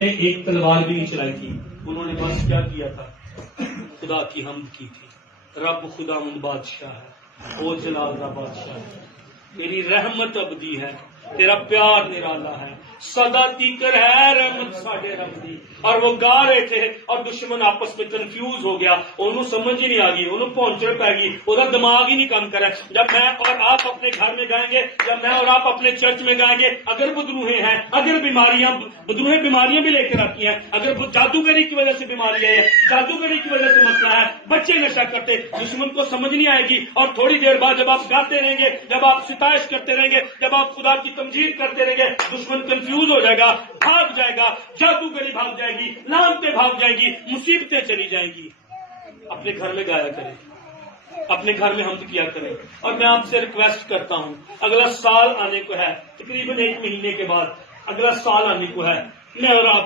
ایک تلوار بھی نہیں چلائی تھی، انہوں نے بس کیا کیا تھا؟ خدا کی حمد کی تھی۔ رب خدا مند بادشاہ ہے، او جلال کا بادشاہ ہے، تیری رحمت ابدی ہے، تیرا پیار نرالا ہے، سدا تیکر ہے رحمت ساڈے رب دی۔ اور وہ گا رہے تھے اور دشمن آپس میں کنفیوز ہو گیا، انہوں سمجھ ہی نہیں آ گئی، انہوں پہنچڑ پہ گئی، وہ دماغ ہی نہیں کام کرا۔ جب میں اور آپ اپنے گھر میں گائیں گے، جب میں اور آپ اپنے چرچ میں گائیں گے، اگر بدروہیں ہیں، اگر بدروہیں بیماریاں بھی لے کر آتی ہیں، اگر جادوگری کی وجہ سے بیماریاں ہیں، جادوگری کی وجہ سے مسئلہ ہے، بچے نشہ کرتے، دشمن کو سمجھ نہیں آئے گی، اور تھوڑی دیر بعد جب آپ گاتے رہیں گے، جب آپ ستائش کرتے رہیں گے، جب آپ خدا کی تمجید کرتے رہیں گے، دشمن کنفیوز ہو جائے گا، بھاگ جائے گا، جادوگری بھاگ جائے گی، لعنتیں بھاگ جائیں گی، مصیبتیں چلی جائیں گی۔ اپنے گھر میں گایا کریں، اپنے گھر میں حمد کیا کریں۔ اور میں آپ سے ریکویسٹ کرتا ہوں، اگلا سال آنے کو ہے، تقریباً 1 مہینے کے بعد اگلا سال آنے کو ہے، میں اور آپ